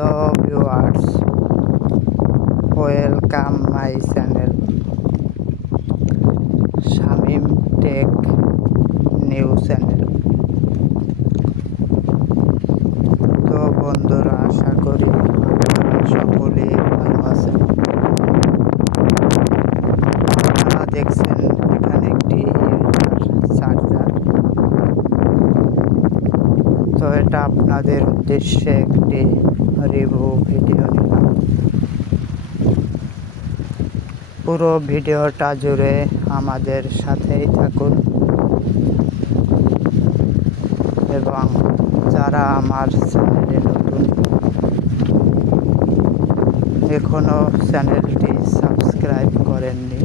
Hello viewers, welcome my channel Shamim tech new channel. তো বন্ধুরা, আশা করি আপনারা সকলেই ভালো আছেন। আপনারা দেখছেন এখানে একটি চার্জার। তো এটা আপনাদের উদ্দেশ্যে একটি রিভিউ ভিডিও নিলাম। পুরো ভিডিওটা জুড়ে আমাদের সাথেই থাকুন এবং যারা আমার চ্যানেলে নতুন এখনও চ্যানেলটি সাবস্ক্রাইব করেননি,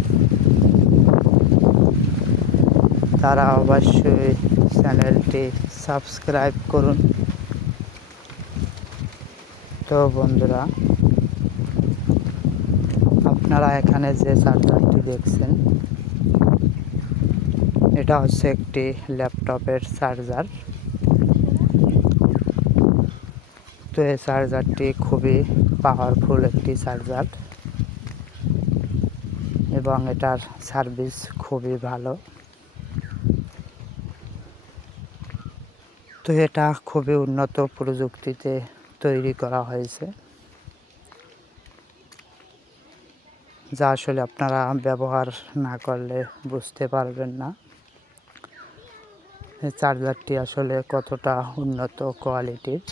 তারা অবশ্যই চ্যানেলটি সাবস্ক্রাইব করুন। তো বন্ধুরা, আপনারা এখানে যে চার্জারটি দেখছেন, এটা হচ্ছে একটি ল্যাপটপের চার্জার। তো এই চার্জারটি খুবই পাওয়ারফুল একটি চার্জার এবং এটার সার্ভিস খুবই ভালো। তো এটা খুবই উন্নত প্রযুক্তিতে তৈরি করা হয়েছে, যা আসলে আপনারা ব্যবহার না করলে বুঝতে পারবেন না এই চার্জারটি আসলে কতটা উন্নত কোয়ালিটির।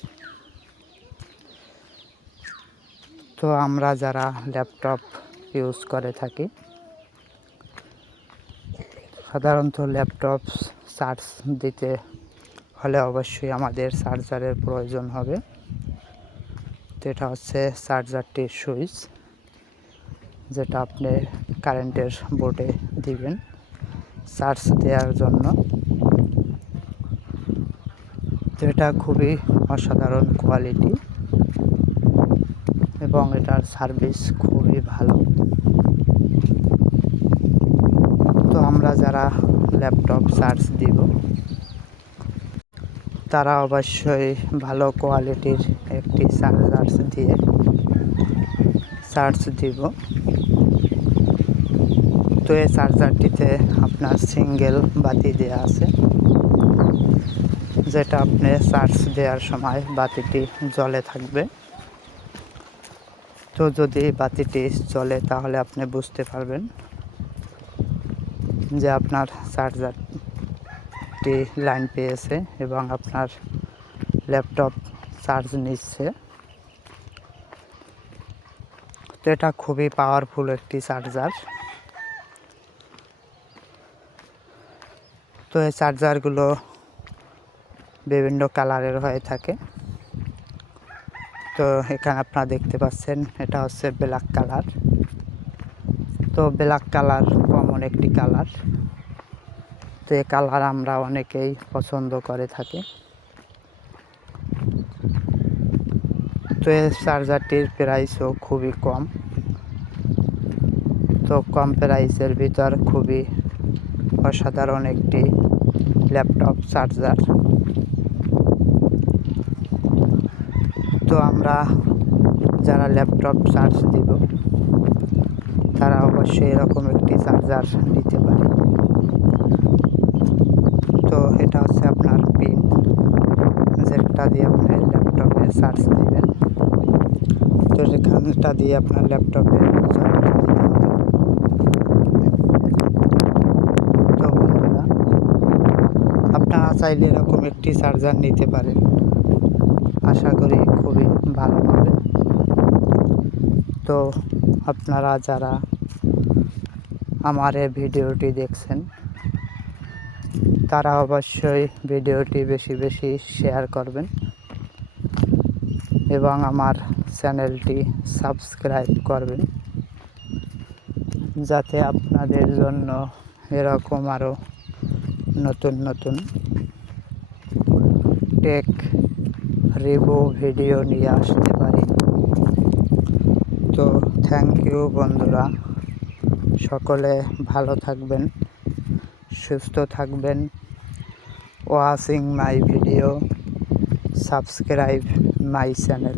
তো আমরা যারা ল্যাপটপ ইউজ করে থাকি, সাধারণত ল্যাপটপ চার্জ দিতে হলে অবশ্যই আমাদের চার্জারের প্রয়োজন হবে। তো এটা হচ্ছে চার্জারটির সুইচ, যেটা আপনি কারেন্টের বোর্ডে দিবেন চার্জ দেওয়ার জন্য। তো এটা খুবই অসাধারণ কোয়ালিটি এবং এটার সার্ভিস খুবই ভালো। তো আমরা যারা ল্যাপটপ চার্জ দিব, তারা অবশ্যই ভালো কোয়ালিটির একটি চার্জার দিয়ে চার্জ দিব। তো এই চার্জারটিতে আপনার সিঙ্গেল বাতি দেওয়া আছে, যেটা আপনি চার্জ দেওয়ার সময় বাতিটি জ্বলে থাকবে। তো যদি বাতিটি জ্বলে, তাহলে আপনি বুঝতে পারবেন যে আপনার চার্জারটি লাইন পেয়েছে এবং আপনার ল্যাপটপ চার্জ নিচ্ছে। তো এটা খুবই পাওয়ারফুল একটি চার্জার। তো এই চার্জারগুলো বিভিন্ন কালারের হয়ে থাকে। তো এখানে আপনারা দেখতে পাচ্ছেন, এটা হচ্ছে ব্ল্যাক কালার। তো ব্ল্যাক কালার কমন একটি কালার। তো এই কালার আমরা অনেকেই পছন্দ করে থাকি। তো এই চার্জারটির প্রাইসও খুবই কম। তো কম প্রাইসের ভিতর খুবই অসাধারণ একটি ল্যাপটপ চার্জার। তো আমরা যারা ল্যাপটপ চার্জ দিব, তারা অবশ্যই এরকম একটি চার্জার নিতে পারে। তো এটা হচ্ছে আপনার পিন, যেটা দিয়ে আপনি ল্যাপটপে চার্জ দিবেন। তো সেখানটা দিয়ে আপনার ল্যাপটপে চার্জ দিতে হবে। তো বন্ধুরা, আপনারা চাইলে এরকম একটি চার্জার নিতে পারেন। আশা করি খুবই ভালো হবে। তো আপনারা যারা আমার এই ভিডিওটি দেখছেন, তারা অবশ্যই ভিডিওটি বেশি বেশি শেয়ার করবেন এবং আমার চ্যানেলটি সাবস্ক্রাইব করবেন, যাতে আপনাদের জন্য এরকম আরও নতুন নতুন টেক রিভিউ ভিডিও নিয়ে আসতে পারি। তো থ্যাংক ইউ বন্ধুরা, সকলে ভালো থাকবেন, সুস্থ থাকবেন। Watching my video, subscribe my channel.